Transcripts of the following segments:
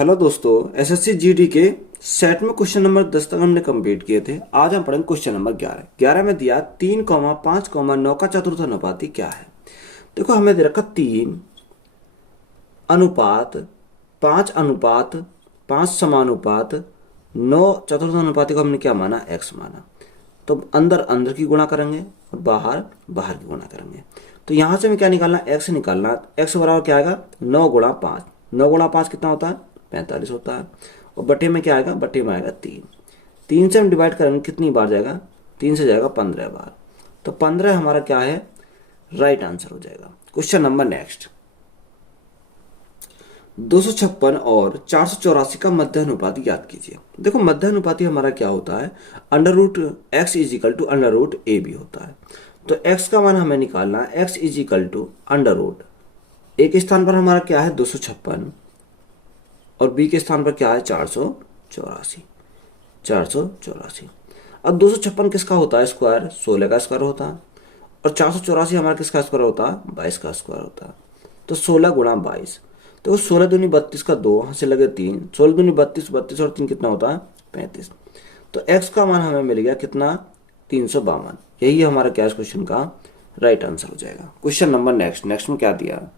Hello दोस्तों, SSC GD के set में क्वेश्चन नंबर 10 तक हमने कंप्लीट किए थे। आज हम पढ़ेंगे क्वेश्चन नंबर 11। 11 में दिया 3,5,9 का चतुर्थ अनुपाती क्या है। देखो, हमें दे रखा 3 अनुपात 5 अनुपात 5 समानुपात 9 चतुर्थ अनुपाती को हमने क्या माना, एक्स माना। तो अंदर अंदर की गुणा करेंगे और बाहर बाहर की गुणा करेंगे। तो यहाँ से हमें क्या निकालना, एक्स निकालना। एक्स बराबर क्या आएगा, 9 गुणा 5। 9 गुणा 5 कितना होता है, 45 होता है। और बटे में क्या आएगा, बटे में आएगा 3। 3 से हम डिवाइड करेंगे, कितनी बार जाएगा, 3 से जाएगा 15 बार। तो 15 हमारा क्या है, राइट आंसर हो जाएगा। क्वेश्चन नंबर नेक्स्ट, 256 और 484 का मध्य अनुपाती याद कीजिए। देखो, मध्य अनुपाती हमारा क्या होता है, under root X is equal to under root A B होता है। तो एक्स का मान हमें निकालना है, X is equal to under root A के स्थान पर हमारा क्या है 256 और बी के स्थान पर क्या है 484। 484। अब 256 किसका होता है स्क्वायर, 16 का स्क्वायर होता है। और 484 हमारा किसका स्क्वायर होता है, 22 का स्क्वायर होता है। तो 16 गुणा 22, तो 16 दूनी 32 का 2, यहाँ से लगे 3। 16 दूनी 32, 32 और 3 कितना होता है 35। तो एक्स का मान हमें मिल गया कितना, 352। यही हमारा क्या क्वेश्चन का राइट आंसर हो जाएगा। क्वेश्चन नंबर नेक्स्ट में क्या दिया,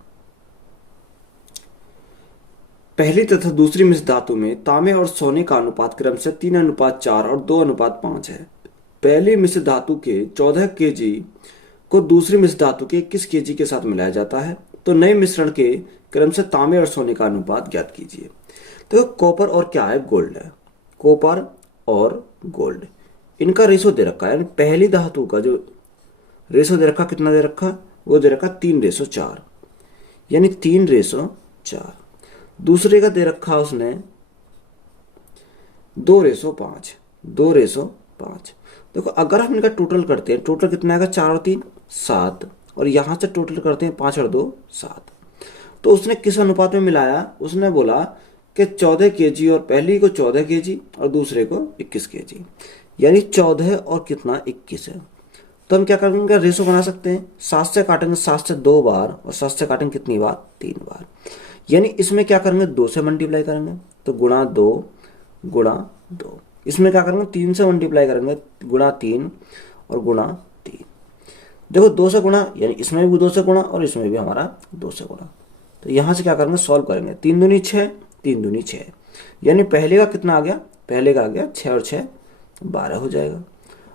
पहली तथा दूसरी मिश्र धातु में तांबे और सोने का अनुपात क्रम से 3:4 और 2:5 है। पहली मिश्र धातु के 14 केजी को दूसरी मिश्र धातु के 21 केजी के साथ मिलाया जाता है। तो नए मिश्रण के क्रम से तांबे और सोने का अनुपात ज्ञात कीजिए। तो कॉपर और क्या है, गोल्ड है। कॉपर और गोल्ड, इनका रेशो दे रखा है। पहली धातु का जो रेशो दे रखा, कितना दे रखा, वो दे रखा 3:4, यानी 3:4। दूसरे का दे रखा उसने 2:5। 2:5। देखो, अगर हम इनका टोटल करते हैं, टोटल कितना आएगा, 4 और 3 7, और यहां से टोटल करते हैं 5 और 2 7। तो उसने किस अनुपात में मिलाया, उसने बोला कि 14 केजी, और पहली को 14 केजी और दूसरे को 21 केजी, यानी 14 और कितना 21 है। तो हम क्या करेंगे, रेशो बना सकते हैं। 7 से काटेंगे, 7 से 2 बार, और 7 से काटेंगे कितनी बार, 3 बार। यानी इसमें क्या करेंगे, 2 से मल्टीप्लाई करेंगे, तो गुणा 2 गुणा 2। इसमें क्या करेंगे, 3 से मल्टीप्लाई करेंगे, गुणा 3 और गुणा 3। देखो, 2 से गुणा, यानी इसमें भी 2 से गुणा और इसमें भी हमारा 2 से गुणा। तो यहां से क्या करेंगे, सॉल्व करेंगे। 3 दूनी 6, 3 दूनी 6, यानी पहले का कितना आ गया, पहले का आ गया 6 और 6 12 हो जाएगा।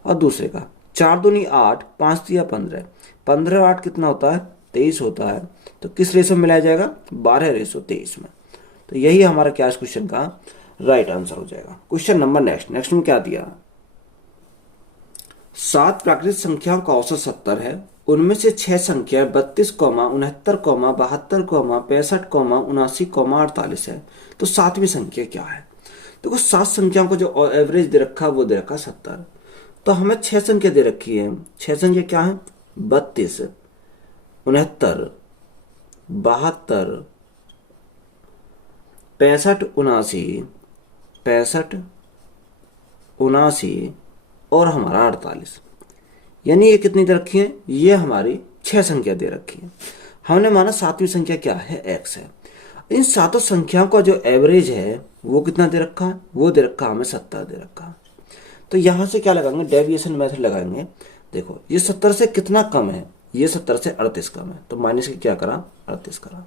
और दूसरे का 4 दूनी 8, 5 दिया 15, 15 और 8 कितना होता है 23 होता है। तो किस रेशो में मिलाया जाएगा, 12:23 में। तो यही हमारा क्या इस क्वेश्चन का राइट आंसर हो जाएगा। क्वेश्चन नंबर नेक्स्ट में क्या दिया, 7 प्राकृतिक संख्याओं का औसत 70 है। उनमें से 6 संख्या 32, 69, 72, 65, 79, 48 है। तो 7वीं संख्या क्या है। देखो, 7 संख्याओं का जो एवरेज दे रखा है वो दे रखा 70। तो हमें 6 संख्या दे रखी है। 6 संख्या क्या है, 32, 69, 72, 65, 79, 65, और हमारा 48। यानी ये कितनी दे रखी है, ये हमारी 6 संख्या दे रखी है। हमने माना 7वीं संख्या क्या है, एक्स है। इन सातों संख्याओं का जो एवरेज है वो कितना दे रखा है, वो दे रखा हमें 70 दे रखा। तो यहां से क्या लगाएंगे, डेविएशन मेथड लगाएंगे। देखो, ये 70 से कितना कम है, ये 70 से 38 कम है, तो माइनस के क्या करा, 38 करा।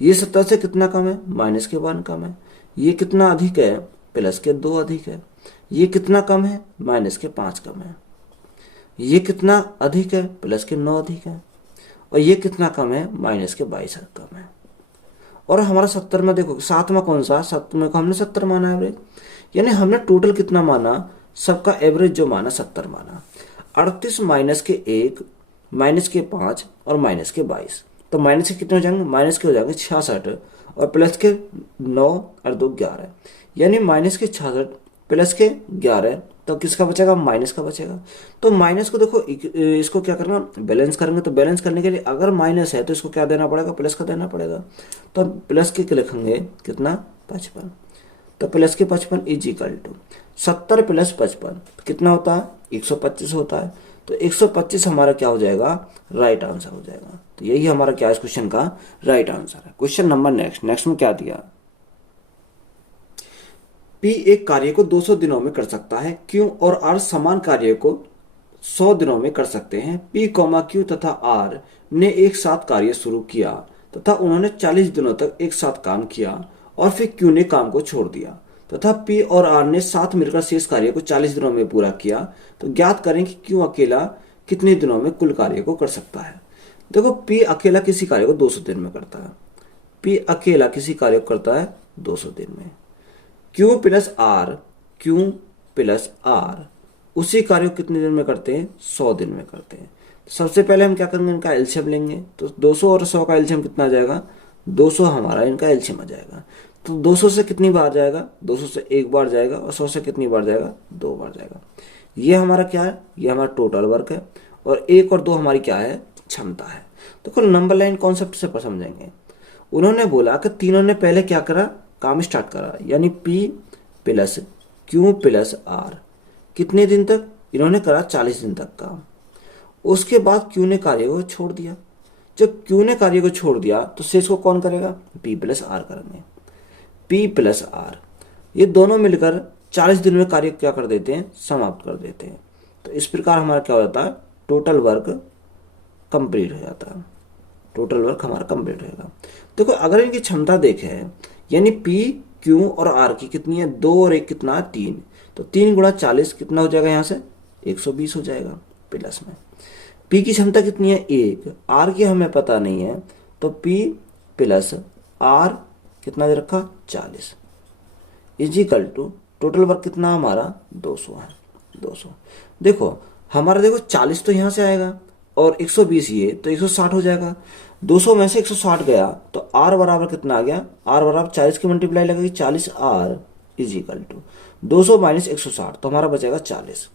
ये 70 से कितना कम है, माइनस के 1 कम है। ये कितना अधिक है, प्लस के 2 अधिक है। ये कितना कम है, माइनस के 5 कम है। ये कितना अधिक है, प्लस के 9 अधिक है। और ये कितना कम है, माइनस के 22 कम है। और हमारा 70 में देखो, 7 में कौन सा, 7 में को हमने 70 माना एवरेज, यानी हमने टोटल कितना माना, सबका एवरेज जो माना 70 माना। 38 माइनस के 1, माइनस के 5 और माइनस के 22। तो माइनस के कितने हो जाएंगे, माइनस के हो जाएंगे 66, और प्लस के 9 और 2 11, यानी माइनस के 66 प्लस के 11। तो किसका बचेगा, माइनस का बचेगा। तो माइनस को देखो, इसको क्या करना, बैलेंस करेंगे। तो बैलेंस करने के लिए अगर माइनस है तो इसको क्या देना पड़ेगा, प्लस का देना पड़ेगा। तो प्लस के लिखेंगे कितना, 55। तो प्लस के 55 इज इक्वल टू 70 प्लस 55 कितना होता है, 125 होता है। तो 125 हमारा क्या हो जाएगा, राइट आंसर हो जाएगा। तो यही हमारा क्या है इस क्वेश्चन का राइट आंसर है। क्वेश्चन नंबर नेक्स्ट में क्या दिया, पी एक कार्य को 200 दिनों में कर सकता है, क्यू और आर समान कार्य को 100 दिनों में कर सकते हैं। पी कॉमा क्यू तथा आर ने एक साथ कार्य शुरू किया तथा उन्होंने 40 दिनों तक एक साथ काम किया और फिर क्यू ने काम को छोड़ दिया तथा पी और आर ने साथ मिलकर शेष कार्य को 40 दिनों में पूरा किया। तो ज्ञात करें कि क्यू अकेला कितने दिनों में कुल कार्य को कर सकता है। देखो, पी अकेला किसी कार्य को 200 दिन में करता है। पी अकेला किसी कार्य को करता है 200 दिन में। क्यू प्लस आर उसी कार्य को कितने दिन में करते हैं? 100 दिन में करते हैं। सबसे पहले हम क्या करेंगे, इनका एलसीएम लेंगे। तो 200 और 100 का एलसीएम कितना आ जाएगा? 200 हमारा इनका एलसीएम आ जाएगा। तो 200 से कितनी बार जाएगा? 200 से एक बार जाएगा और 100 से कितनी बार जाएगा? 2 बार जाएगा। ये हमारा क्या है? ये हमारा टोटल वर्क है और 1 और 2 हमारी क्या है? क्षमता है। देखो, नंबर लाइन कॉन्सेप्ट से समझेंगे। उन्होंने बोला कि तीनों ने पहले क्या करा? काम स्टार्ट करा, यानी P plus Q plus R कितने दिन तक? इन्होंने करा 40 दिन तक काम। उसके बाद क्यू ने कार्य को छोड़ दिया। जब क्यू ने कार्य को छोड़ दिया तो शेष को कौन करेगा? पी प्लस आर करेंगे। पी प्लस आर ये दोनों मिलकर 40 दिन में कार्य क्या कर देते हैं? समाप्त कर देते हैं। तो इस प्रकार हमारा क्या हो जाता है? टोटल वर्क कंप्लीट हो जाता है। टोटल वर्क हमारा कंप्लीट होगा। देखो, अगर इनकी क्षमता देखें, यानी पी क्यू और आर की कितनी है? 2 और 1 कितना? 3। तो 3 गुणा 40 कितना हो जाएगा? यहाँ से 120 हो जाएगा प्लस में। पी की क्षमता कितनी है? 1। आर की हमें पता नहीं है, तो पी प्लस आर कितना दे रखा? 40 इजिकल टू टोटल वर्क कितना हमारा? 200 है। 200 देखो, हमारा 40 तो यहाँ से आएगा और 120 ये, तो 160 हो जाएगा। 200 में से 160 गया तो आर बराबर कितना आ गया? आर बराबर 40 की मल्टीप्लाई लगेगी, 40 आर इजिकल टू 200 माइनस 160, तो हमारा बचेगा 40।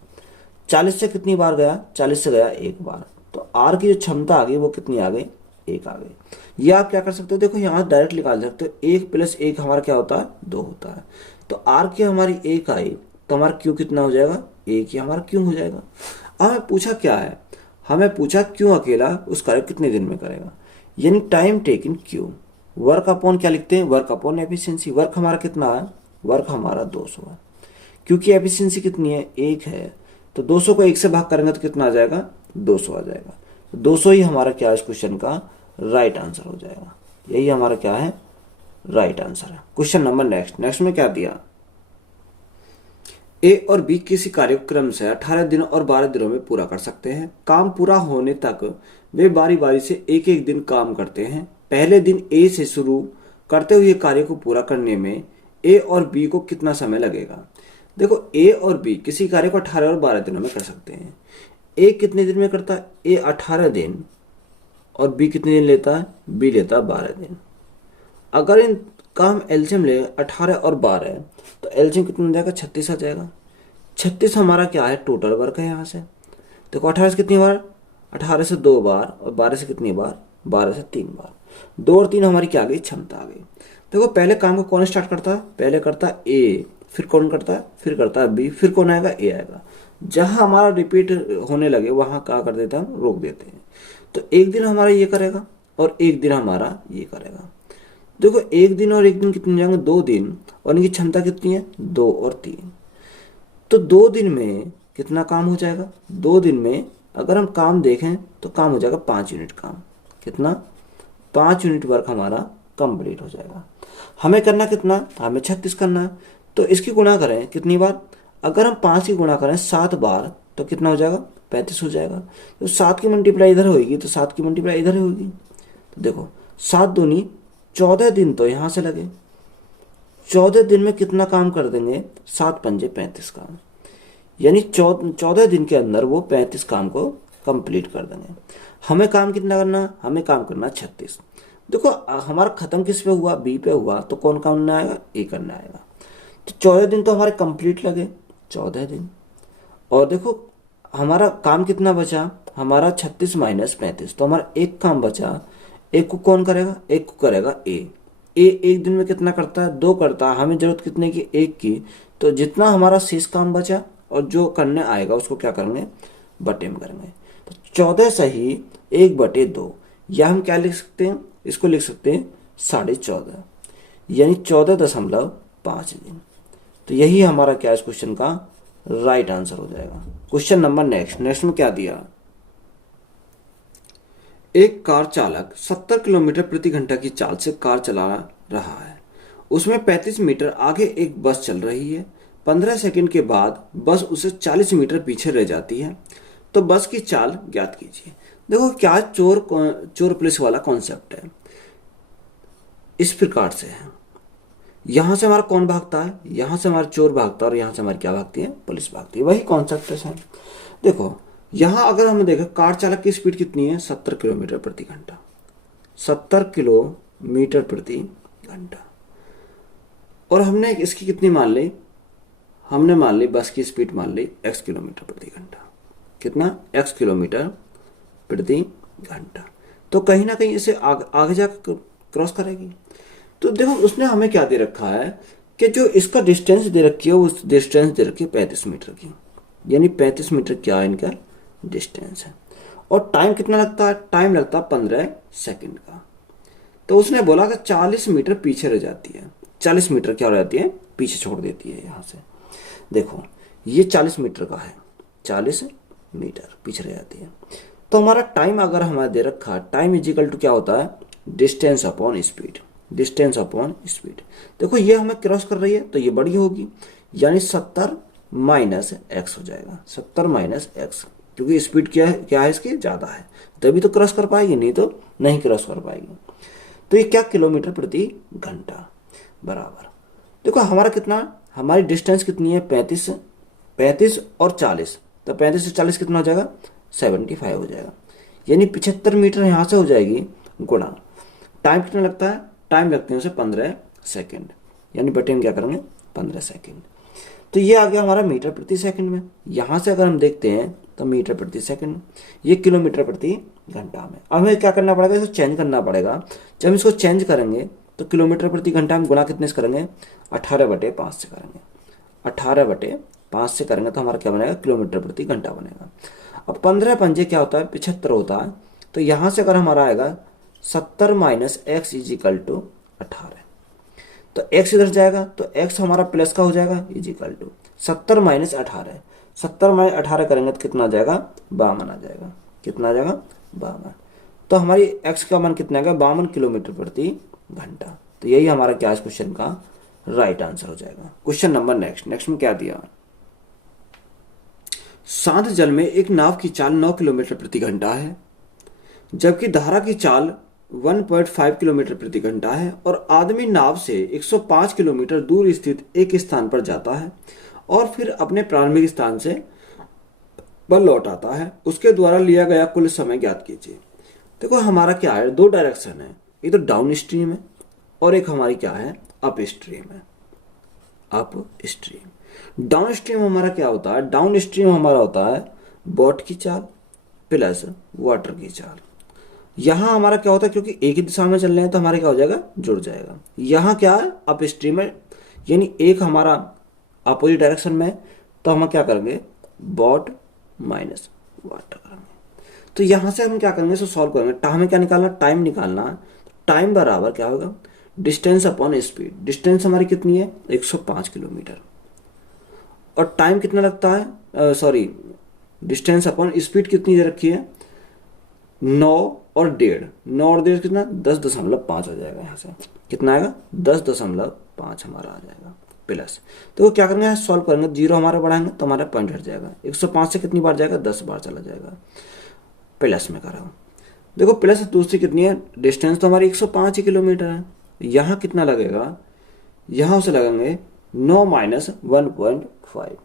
40 से कितनी बार गया? 40 से गया एक बार। तो आर की जो क्षमता आ गई वो कितनी आ गई? 1 आ गई। ये आप क्या कर सकते हो? देखो, यहाँ डायरेक्ट निकाल सकते हो। 1 प्लस 1 हमारा क्या होता है? 2 होता है। तो आर की हमारी 1 आई तो हमारा क्यू कितना हो जाएगा? 1 ही हमारा क्यू हो जाएगा। अब हमें पूछा क्या है? हमें पूछा क्यू अकेला उस कार्य कितने दिन में करेगा, यानी time taken Q. Work upon क्या लिखते हैं? Work upon efficiency. वर्क हमारा कितना है? वर्क हमारा 200 है। क्योंकि एफिशिएंसी कितनी है? 1 है। तो 200 को 1 से भाग करेंगे तो कितना आ जाएगा? 200 आ जाएगा। तो 200 ही हमारा क्या है इस क्वेश्चन का राइट आंसर हो जाएगा। यही हमारा क्या है? राइट आंसर है। क्वेश्चन नंबर नेक्स्ट में क्या दिया? ए और बी किसी कार्यक्रम से 18 दिन और 12 दिनों में पूरा कर सकते हैं। काम पूरा होने तक वे बारी बारी से एक एक दिन काम करते हैं। पहले दिन ए से शुरू करते हुए कार्य को पूरा करने में ए और बी को कितना समय लगेगा? देखो, ए और बी किसी कार्य को 18 और 12 दिनों में कर सकते हैं। ए कितने दिन में करता है? ए 18 दिन और बी कितने दिन लेता है? बी लेता है 12 दिन। अगर इन काम एलसीएम ले 18 और 12 तो एलसीएम कितना जाएगा? 36 आ जाएगा। 36 हमारा क्या है? टोटल वर्क है। यहाँ से देखो, 18 से कितनी बार? 18 से 2 बार और 12 से कितनी बार? 12 से 3 बार। 2 और 3 हमारी क्या आ गई? क्षमता आ गई। देखो, पहले काम को कौन स्टार्ट करता है? पहले करता है ए, फिर कौन करता है? फिर करता है बी, फिर कौन आएगा? ए आएगा। जहां हमारा रिपीट होने लगे वहां क्या कर देते हैं? हम रोक देते हैं। तो एक दिन हमारा ये करेगा और एक दिन हमारा ये करेगा। देखो, एक दिन और एक दिन कितने जाएंगे? 2 दिन। और इनकी क्षमता कितनी है? 2 और 3। तो 2 दिन में कितना काम हो जाएगा? 2 दिन में अगर हम काम देखें तो काम हो जाएगा 5 यूनिट काम। कितना? 5 यूनिट वर्क हमारा कंप्लीट हो जाएगा। हमें करना कितना? हमें 36 करना है। तो इसकी गुणा करें कितनी बार? अगर हम 5 की गुणा करें 7 बार तो कितना हो जाएगा? 35 हो जाएगा। तो 7 की मल्टीप्लाई इधर होगी तो 7 की मल्टीप्लाई इधर होगी। तो देखो, 7 दूनी 14 दिन तो यहाँ से लगे। 14 दिन में कितना काम कर देंगे? 7 पंजे 35 काम, यानी 14 दिन के अंदर वो 35 काम को कंप्लीट कर देंगे। हमें काम कितना करना? हमें काम करना 36। देखो, हमारा खत्म किस पे हुआ? बी पे हुआ। तो कौन काम करना आएगा? ए करना आएगा। तो 14 दिन तो हमारे कंप्लीट लगे, 14 दिन। और देखो, हमारा काम कितना बचा? हमारा 36 माइनस 35, तो हमारा एक काम बचा। एक को कौन करेगा? एक को करेगा ए। एक दिन में कितना करता है? 2 करता है। हमें जरूरत कितने की? 1 की। तो जितना हमारा शेष काम बचा और जो करने आएगा उसको क्या करेंगे? बटे में करेंगे। तो 14 सही 1/2, या हम क्या लिख सकते हैं? इसको लिख सकते हैं 14.5, यानी 14.5 दिन। तो यही हमारा क्या है इस क्वेश्चन का राइट आंसर हो जाएगा। क्वेश्चन नंबर नेक्स्ट में क्या दिया, एक कार चालक 70 किलोमीटर प्रति घंटा की चाल से कार चला रहा है। उसमें 35 मीटर आगे एक बस चल रही है। 15 सेकंड के बाद बस उसे 40 मीटर पीछे रह जाती है। तो बस की चाल ज्ञात कीजिए। देखो क्या चोर पुलिस वाला कॉन्सेप्ट है। इस प्रकार से है, यहां से हमारा कौन भागता है, यहां से हमारा चोर भागता है और यहां से हमारी क्या भागती है, पुलिस भागती है। वही कॉन्सेप्ट है। देखो यहां अगर हम देखें कार चालक की स्पीड कितनी है, 70 किलोमीटर प्रति घंटा, 70 किलोमीटर प्रति घंटा। और हमने इसकी कितनी मान ली, हमने मान ली बस की स्पीड मान ली x किलोमीटर प्रति घंटा। कितना, x किलोमीटर प्रति घंटा। तो कहीं ना कहीं इसे आगे जाकर क्रॉस करेगी। तो देखो उसने हमें क्या दे रखा है कि जो इसका डिस्टेंस दे रखी है उस डिस्टेंस दे रखी है 35 मीटर की, यानी 35 मीटर क्या है इनका डिस्टेंस है। और टाइम कितना लगता है, टाइम लगता है 15 सेकंड का। तो उसने बोला कि 40 मीटर पीछे रह जाती है। 40 मीटर क्या हो जाती है, पीछे छोड़ देती है। यहां से देखो ये 40 मीटर का है, 40 मीटर पीछे रह जाती है। तो हमारा टाइम अगर हमारा दे रखा है, टाइम इजिकल टू क्या होता है, distance upon speed, distance upon speed. देखो ये हमें क्रॉस कर रही है तो ये बड़ी होगी, यानी 70 माइनस एक्स हो जाएगा, 70 माइनस एक्स, क्योंकि स्पीड क्या है इसकी ज़्यादा है, तभी तो क्रॉस कर पाएगी, नहीं तो नहीं क्रॉस कर पाएगी। तो ये क्या किलोमीटर प्रति घंटा बराबर। देखो हमारा कितना, हमारी डिस्टेंस कितनी है 35 और 40, तो 35 से 40 कितना हो जाएगा, 75 हो जाएगा, यानी 75 मीटर यहाँ से हो जाएगी गुणा। टाइम कितना लगता है, टाइम लगते हैं उसे 15 सेकेंड, यानी बटे हम क्या करेंगे 15 सेकेंड। तो ये आ गया हमारा मीटर प्रति सेकंड में। यहाँ से अगर हम देखते हैं तो मीटर प्रति सेकंड, ये किलोमीटर प्रति घंटा में। अब हमें क्या करना पड़ेगा, इसको चेंज करना पड़ेगा। जब इसको चेंज करेंगे तो किलोमीटर प्रति घंटा में गुणा कितने से करेंगे, 18/5 से करेंगे, 18/5 से करेंगे तो हमारा क्या बनेगा, किलोमीटर प्रति घंटा बनेगा। अब 15 पंजे क्या होता है, 75 होता है। तो यहाँ से अगर हमारा आएगा 70 minus x is equal to 18, तो x इधर जाएगा तो x हमारा प्लस का हो जाएगा is equal to 70 minus 18, 70 minus 18 करेंगे तो कितना आ जाएगा, 52 आ जाएगा। कितना आ जाएगा, 52। तो हमारी x का मान कितना आएगा, 52 किलोमीटर प्रति घंटा। तो यही हमारा क्या इस क्वेश्चन का राइट आंसर हो जाएगा। क्वेश्चन नंबर नेक्स्ट में क्या दिया, शांत जल में एक नाव की चाल 9 किलोमीटर प्रति घंटा है, जबकि धारा की चाल 1.5 किलोमीटर प्रति घंटा है और आदमी नाव से 105 किलोमीटर दूर स्थित एक स्थान पर जाता है और फिर अपने प्रारंभिक स्थान से पर लौट आता है। उसके द्वारा लिया गया कुल समय ज्ञात कीजिए। देखो हमारा क्या है, दो डायरेक्शन है, एक तो डाउन स्ट्रीम है और एक हमारी क्या है, अप स्ट्रीम है। अप स्ट्रीम, डाउन स्ट्रीम हमारा क्या होता है, डाउन स्ट्रीम हमारा होता है बोट की चाल प्लस वाटर की चाल। यहां हमारा क्या होता है, क्योंकि एक ही दिशा में चल रहे हैं तो हमारे क्या हो जाएगा, जुड़ जाएगा। यहां क्या है, अप स्ट्रीम है, यानी एक हमारा अपोजिट डायरेक्शन में, तो हम क्या करेंगे, बोट माइनस वाटर करेंगे। तो यहां से हम क्या करेंगे, इसको सॉल्व करेंगे। हमें क्या निकालना, टाइम निकालना। टाइम बराबर क्या होगा, डिस्टेंस अपॉन स्पीड। डिस्टेंस हमारी कितनी है, 105 किलोमीटर, और टाइम कितना लगता है, सॉरी डिस्टेंस अपॉन स्पीड कितनी दे रखी है, 9 और 1.5, 9 और 1.5 कितना, 10.5 हो जाएगा। यहाँ से कितना आएगा, 10.5 हमारा आ जाएगा प्लस। तो क्या करेंगे, सॉल्व करेंगे, जीरो हमारा बढ़ाएंगे तो हमारा पॉइंट हट जाएगा। 105 से कितनी बार जाएगा, 10 बार चला जाएगा, प्लस में करा। देखो प्लस दूसरी कितनी है, डिस्टेंस तो हमारी 105 किलोमीटर है। यहाँ कितना लगेगा, यहाँ से लगेंगे 9 माइनस 1.5,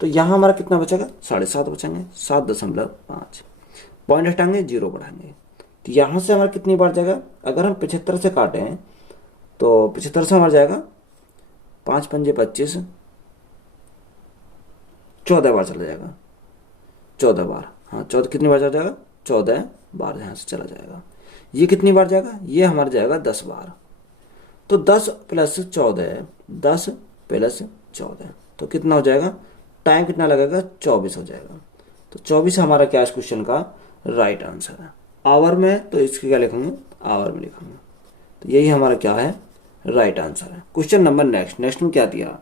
तो यहाँ हमारा कितना बचेगा, 7.5 बचेंगे, 7.5। पॉइंट हटाएंगे, जीरो बढ़ाएंगे, तो यहाँ से हमारा कितनी बार जाएगा, अगर हम 75 से काटें तो 75 से हमारा जाएगा 5 पंजे 25, 14 बार चला जाएगा, 14 बार, हाँ 14 कितनी बार चला जाएगा, 14 बार यहाँ से चला जाएगा। ये कितनी बार जाएगा, ये हमारा जाएगा 10 बार। तो 10 प्लस 14, 10 प्लस 14, तो कितना हो जाएगा, टाइम कितना लगेगा, 24 हो जाएगा। तो 24 हमारा क्या इस क्वेश्चन का राइट आंसर है। आवर में तो इसके क्या लिखेंगे, आवर में लिखेंगे। तो यही हमारा क्या है, राइट आंसर है। क्वेश्चन नंबर नेक्स्ट में क्या दिया,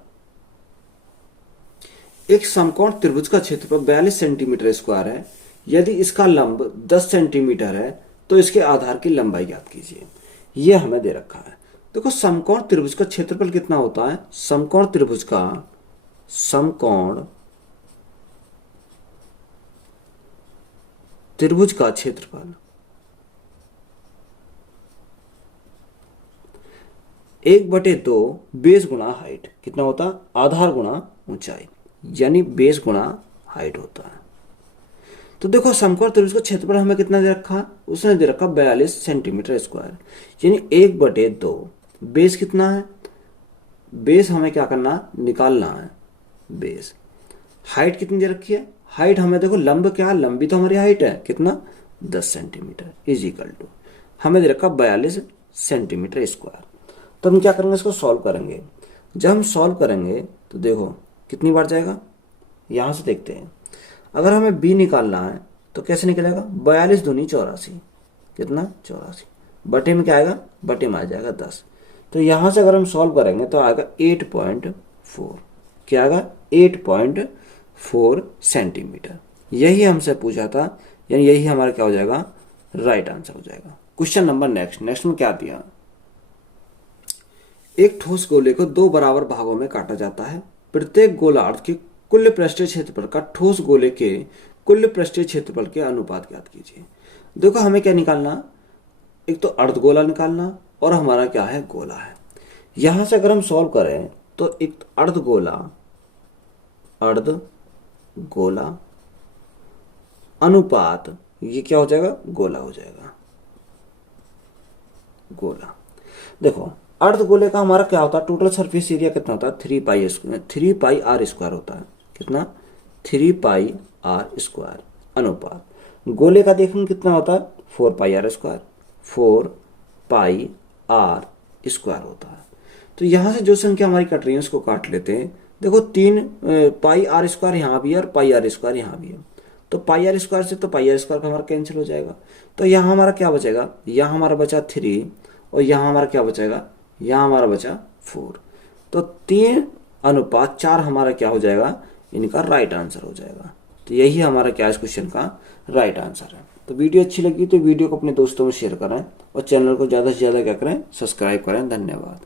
एक समकोण त्रिभुज का क्षेत्रफल 42 सेंटीमीटर स्क्वायर है। यदि इसका लंब 10 सेंटीमीटर है तो इसके आधार की लंबाई ज्ञात कीजिए। यह हमें दे रखा है। देखो समकोण त्रिभुज का क्षेत्रफल कितना होता है? समकोण त्रिभुज का क्षेत्रफल 1/2 बेस गुणा हाइट कितना होता है? आधार गुणा ऊंचाई, यानी बेस गुणा हाइट होता है। तो देखो समकोण त्रिभुज का क्षेत्रफल हमें कितना दे रखा? उसने दे रखा 42 सेंटीमीटर स्क्वायर, यानी 1/2 बेस कितना है? बेस हमें क्या करना? निकालना है बेस। हाइट कितनी दे रखी है? हाइट हमें देखो, लंब क्या है? लंबी तो हमारी हाइट है कितना? 10 सेंटीमीटर इज इक्वल टू हमें दे रखा 42 सेंटीमीटर स्क्वायर। तो हम क्या करेंगे? इसको सॉल्व करेंगे। जब हम सॉल्व करेंगे तो देखो कितनी बार जाएगा, यहां से देखते हैं। अगर हमें बी निकालना है तो कैसे निकलेगा? 42 दूनी 84, कितना? 84 बटे में क्या आएगा? बटे में आ जाएगा 10। तो यहां से अगर हम सॉल्व करेंगे तो आएगा 8.4। क्या आएगा? 8.4 सेंटीमीटर। यही हमसे पूछा था, यानी यही हमारा क्या हो जाएगा? राइट आंसर हो जाएगा। क्वेश्चन नंबर नेक्स्ट में क्या दिया? एक ठोस गोले को 2 बराबर भागों में काटा जाता है। प्रत्येक गोलार्ध के कुल पृष्ठीय क्षेत्रफल का ठोस गोले के कुल पृष्ठीय क्षेत्रफल के अनुपात ज्ञात कीजिए। देखो हमें क्या निकालना? एक तो अर्धगोला निकालना और हमारा क्या है? गोला है। यहां से अगर हम सॉल्व करें तो एक अर्धगोला अनुपात ये क्या हो जाएगा? गोला हो जाएगा। गोला देखो अर्धगोले का हमारा क्या होता है? टोटल सरफेस एरिया कितना होता है? 3πr² होता है। कितना? 3πr² अनुपात गोले का देखने कितना होता है? 4πr²। 4πr² होता है। तो यहां से जो संख्या हमारी कट रही है उसको काट लेते हैं। देखो 3πr² यहाँ भी है और πr² यहाँ भी है। तो πr² से तो πr² का हमारा कैंसिल हो जाएगा। तो यहाँ हमारा क्या बचेगा? यहाँ हमारा बचा 3 और यहाँ हमारा क्या बचेगा? यहाँ हमारा बचा 4। तो 3:4 हमारा क्या हो जाएगा? इनका राइट आंसर हो जाएगा। तो यही हमारा क्या इस क्वेश्चन का राइट आंसर है। तो वीडियो अच्छी लगी तो वीडियो को अपने दोस्तों में शेयर करें और चैनल को ज़्यादा से ज़्यादा क्या करें? सब्सक्राइब करें। धन्यवाद।